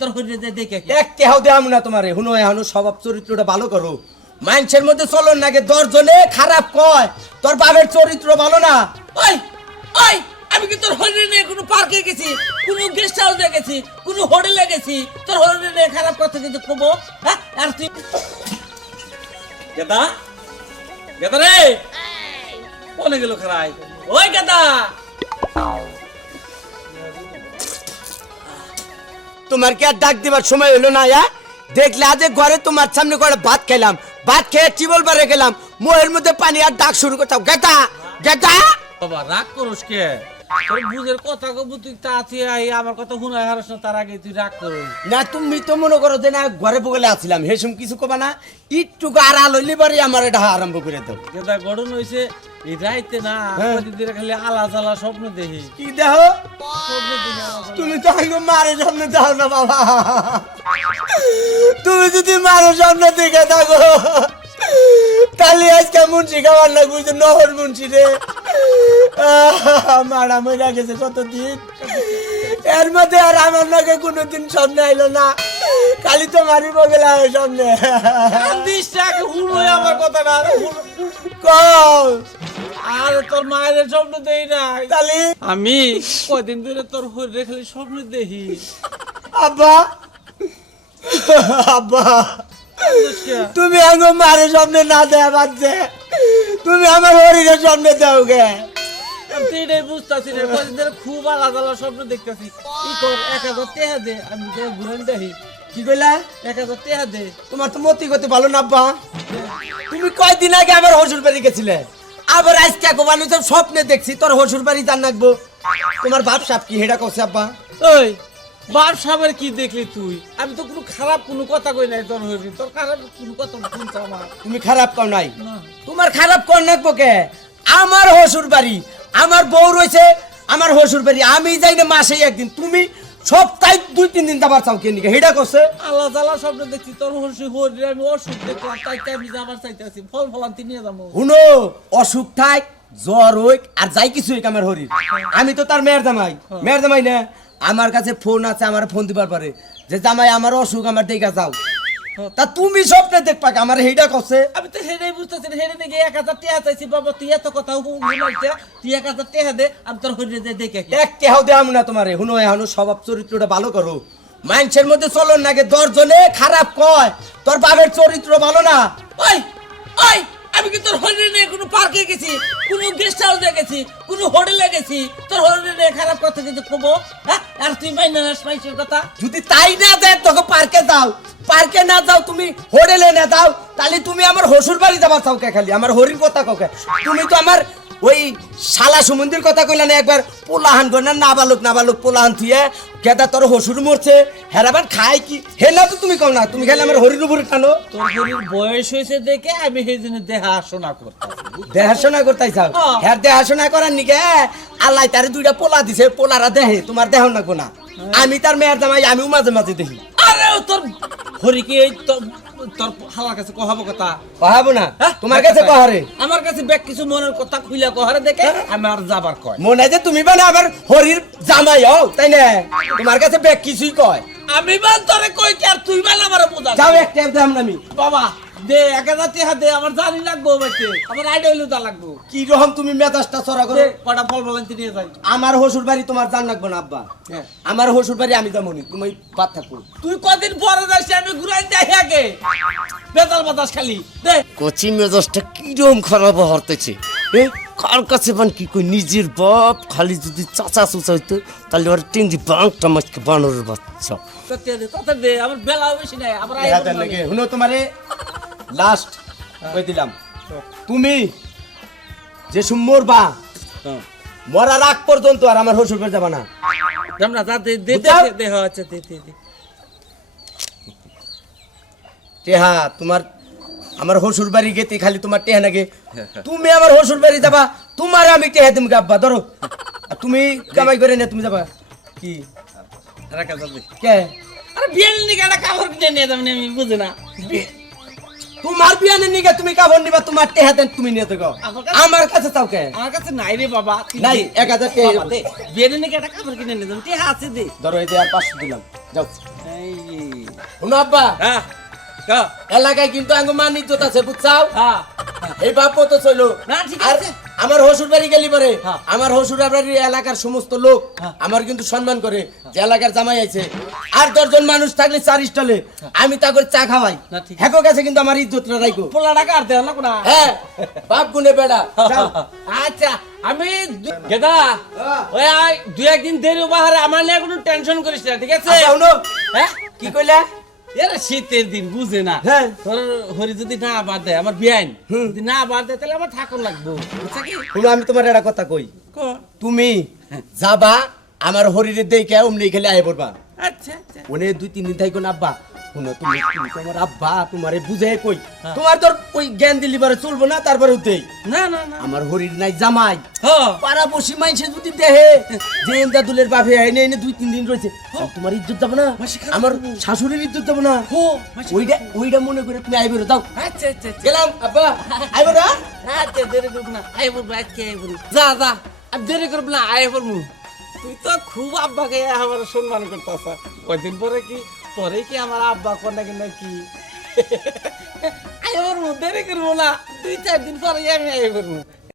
তোর হইরে যে দেখে কি এক কেহাও দেয়াম না তোমারে হুনো এহানো স্বভাব চরিত্রটা ভালো করো মানুষের মধ্যে চলন নাকি 10 জনে খারাপ কয় তোর বাবার চরিত্র ভালো না ওই ওই আমি কি তোর হইরে নিয়ে কোনো পার্কে গেছি কোনো গেস্ট হাউসে গেছি কোনো হোটেলে গেছি তোর হইরে নিয়ে খারাপ কথা কিন্তু কব হ্যাঁ আর তুই গেদা গেদা রে কোনে গেল খারাই ওই গেদা তোমার কি আর ডাক দিবার সময় হলো না দেখলে আজ ঘরে তোমার সামনে করে ভাত খেলাম ভাত খেয়ে টিবল বারে গেলাম মোহের মধ্যে পানি আর ডাক শুরু করতাম গেদা গেদা বাবা রাগ করস কে তোর বুঝের কথা কব তুই তাতি আই আমার কথা শুনাই হারস না তার আগে তুই রাগ করস না তুমি তো মনে করো যে না ঘরে বগলে আসছিলাম হেসুম কিছু কবা না একটুকু আর আলো লিবারই আমার এটা আরম্ভ করে দাও গেদা গড়ন হইছে এই রাইতে না প্রতিদিন খালি আলা জ্বালা স্বপ্ন দেখি কি দেখো স্বপ্ন দেখি আলা জ্বালা। তুমি তো আগে মারের সামনে দাও না বাবা তুমি যদি মারের সামনে দেখে থাকো তাহলে আজকে মুন্সি খাবার না বুঝতে নহর মুন্সি রে মারা মরে গেছে কতদিন এর মধ্যে আর আমার নাকি কোনোদিন সামনে আইলো না খালি তো মারিব গেলা সামনে কান্দিস টাকে হুড়োই আমার কথা না কও আর তোর মায়ের স্বপ্ন দেই নাই তাহলে আমি কদিন ধরে তোর হইরে খালি স্বপ্ন দেখি আব্বা আব্বা তুমি আমার মারের সামনে না দেয়া বাদছে তুমি আমার হরিণের সামনে দাও গে আমি এটাই বুঝতেছি রে কদিন ধরে খুব আলা জ্বালা স্বপ্ন দেখতেছি কি কর 1000 টাকা দে আমি তোর ঘুরেন দেখি কি কইলা 1000 টাকা দে তোমার তো মতি গতি ভালো না আব্বা তুমি কয়দিন আগে আমার হসুর বাড়ি গেছিলে আবার আজকে কোবানি তো স্বপ্নে দেখছি তোর হসুর বাড়ি জান রাখবো তোমার বাপ সাপ কি হেডা কইছে আব্বা ওই বাপ সাহেবের কি দেখলি তুই আমি তো কোনো খারাপ কোনো কথা কই নাই তোর হইরি তোর খারাপ কোনো কথা শুনছ আমার তুমি খারাপ কর নাই না তোমার খারাপ কর নাকবো কে আমার হসুর বাড়ি আমার বউ রয়েছে আমার হসুর বাড়ি আমি যাই না মাসে একদিন তুমি সপ্তাহে 2-3 দিন যাবার চাও কে নিকে হেডা করছে আল্লাহ তাআলা স্বপ্ন দেখছি তোর হইরি হইরি আমি অসুখ দেখলাম তাই আমি যাবার চাইতেছি ফল ফলান্তি নিয়ে যাবো শুনো অসুখ থাক জ্বর হইক আর যাই কিছু হইক আমার হরির আমি তো তার মেয়ের জামাই না আমার কাছে ফোন আছে আমার ফোন দিবার পারে যে জামাই আমার অসুখ আমার দেখা যাও তা তুমি স্বপ্নে দেখবা আমার হেডা করছে আমি তো হেডাই বুঝতেছি না হেডে নাকি 1000 টাকা চাইছি বাবা তুই এত কথা শুনাইছে তুই 1000 টাকা দে আমি তোর হইরি যে দেখে কি এক কেহাও দেয়াম না তোমারে হুনো এহানো স্বভাব চরিত্রটা ভালো করো মানুষের মধ্যে চলন নাকি 10 জনে খারাপ কয় তোর বাবার চরিত্র ভালো না ওই ওই আমি কি তোর হইরি নিয়ে কোনো পার্কে গেছি কোনো গেস্ট হাউসে গেছি কোনো হোটেলে গেছি তোর হইরি নিয়ে খারাপ কথা কিন্তু কব হ্যাঁ আর তুই মাইনা মাইসের কথা যদি তাই না যায় তোকে পার্কে না যাও তুমি হোটেলে না যাও তাহলে তুমি আমার হসুর বাড়ি যাবার চাও কে খালি আমার হরির কথা কাউকে তুমি তো আমার ওই শালা সমুদ্রের কথা কইলা না একবার পোলাহান গো না নাবালক পোলাহান থুয়ে কেদা তোর হসুর মরছে হেরাবার খায় কি হে না তো তুমি কও না তুমি খালি আমার হরির উপরে টানো তোর হরির বয়স হয়েছে দেখে আমি সেই জন্য দেখাশোনা করতাম দেখাশোনা করতেই চাও হ্যাঁ দেখাশোনা করার নিকে আল্লাহ তারে 2টা পোলা দিছে পোলারা দেহে তোমার দেহ না কোনা আমি তার মেয়ের জামাই আমিও মাঝে মাঝে দেখি আরে তোর হরিকে তোর হালার কাছে কহাবো কথা কহাবো না তোমার কাছে কহারে আমার কাছে ব্যাগ কিছু মনের কথা খুইলা কহারে দেখে আমার যাবার কয় মনে যে তুমি মানে আবার হরির জামাই হও তাই না তোমার কাছে ব্যাগ কিছুই কয় আমি বান তোরে কই কি আর তুই বান আমার বোঝা যাও এক টাইম দাম নামি বাবা দে 1000 টাকা দে আমার জানি লাগবো বেতে আমার আইডিয়া হইলো তা লাগবো কি রকম তুমি মেজাজটা চড়া করো কটা ফল ফলান্তি নিয়ে যাই আমার হসুর বাড়ি তোমার জান লাগবে না আব্বা আমার হসুর বাড়ি আমি যাবনি তুমি বাদ থাকো তুই কদিন পরে যাইছিস আমি ঘুরাই যাই আগে বেতাল বাতাস খালি দে কচি মেজাজটা কিরম খারাপ হরতেছে কার কাছে বান কি কই নিজের বাপ খালি যদি চাচা চুচা হইতো তাহলে ওর টিংজি বাংটা মাছকে বানরের বাচ্চা তত দে আমার বেলাও বেশি নাই আমার হাতে লাগে শুনো তোমারে লাস্ট কই দিলাম তুমি যে মরবা মরার আগ পর্যন্ত আর আমার হসুর বাড়ি যাবা না আমরা যা দে দে দে আচ্ছা দে দে টেহা তোমার আমার হসুর বাড়ি গেতে খালি তোমার টেহা নাকি তুমি আমার হসুর বাড়ি যাবা তোমার আমি টেহা তুমি আব্বা ধরো আর তুমি কামাই করে না তুমি যাবা কি রাখা যাবে কে আরে বিয়ের নিকে একটা কাপড় কিনে নিয়ে যাবেন আমি বুঝি না তোমার বিয়ানে নিকে তুমি কাপড় নিবা তোমার টেহা দেন তুমি নিয়ে দেখো আমার কাছে চাও কে আমার কাছে নাই রে বাবা নাই 1000 টাকা বিয়ের নিকে একটা কাপড় কিনে নিয়ে যাবেন তে হাসি দে ধরো এই যে আর 500 দিলাম যাও এই শুনো আব্বা হ্যাঁ এলাকায় কিন্তু আঙ্গ মান ইজ্জত আছে বুঝছাও হ্যাঁ এই বাপ তো চইলো না, ঠিক আর আছে। আমার হসুর বাড়ি গেলি পরে হ্যাঁ। আমার হসুর বাড়ির এলাকার সমস্ত লোক হ্যাঁ। আমার কিন্তু সম্মান করে যে এলাকার জামাই আছে আর 10 জন মানুষ থাকলে 4 স্টলে আমি তা করে চা খাওয়াই না, ঠিক আছে। হ্যাকো কাছে কিন্তু আমার ইজ্জতটা রাখো পোলা টাকা আর দেও না কোনা হ্যাঁ বাপ গুনে বেড়া যাও। আচ্ছা আমি গেদা ওই আয় 2-1 দিন দেরি বাহারে আমার নিয়ে কোনো টেনশন করিস না ঠিক আছে আচ্ছা, শুনো হ্যাঁ কি কইলা এরা শীতের দিন বুঝে না হ্যাঁ। তোর হরি যদি না বাদ দেয় আমার বিয়াইন যদি না বাদ দেয় তাহলে আমার ঠাকুর লাগবো বুঝছা কি শুনো আমি তোমার একটা কথা কই ক। তুমি যাবা আমার হরিরে দেখে অমনি খেলে আয় পড়বা আচ্ছা আচ্ছা ওনে 2-3 দিন থাইকো না আব্বা শুনো তুমি তোমার আব্বা তোমারে বুঝাই কই হ্যাঁ। তোমার তোর ওই জ্ঞান দিলি পারে চলবো না তারপরে উঠেই না না না আমার হরির নাই জামাই হ্যাঁ পাড়া বসি মাইছে যদি দেহে যে এমদাদুলের বাপে এনে এনে 2-3 দিন রয়েছে তোমার ইজ্জত যাবে না মাসি খারাপ আমার করবো। শাশুড়ির ইজ্জত যাবে না হো মাসি- ওইটা মনে করে তুমি আইবে যাও আচ্ছা আচ্ছা আচ্ছা গেলাম আব্বা আইবে না আচ্ছা দেরি করব না আয় বলবো আজকে আয় বলবো যা যা আর দেরি করব না আয় বলবো তুই তো খুব আব্বাকে আমার সম্মান করতেছ কয়দিন পরে কি তোরে কি আমার আব্বা কোনে কিনা কি আয় বলবো দেরি করবো না 2-4 দিন পরে আমি আয় বলবো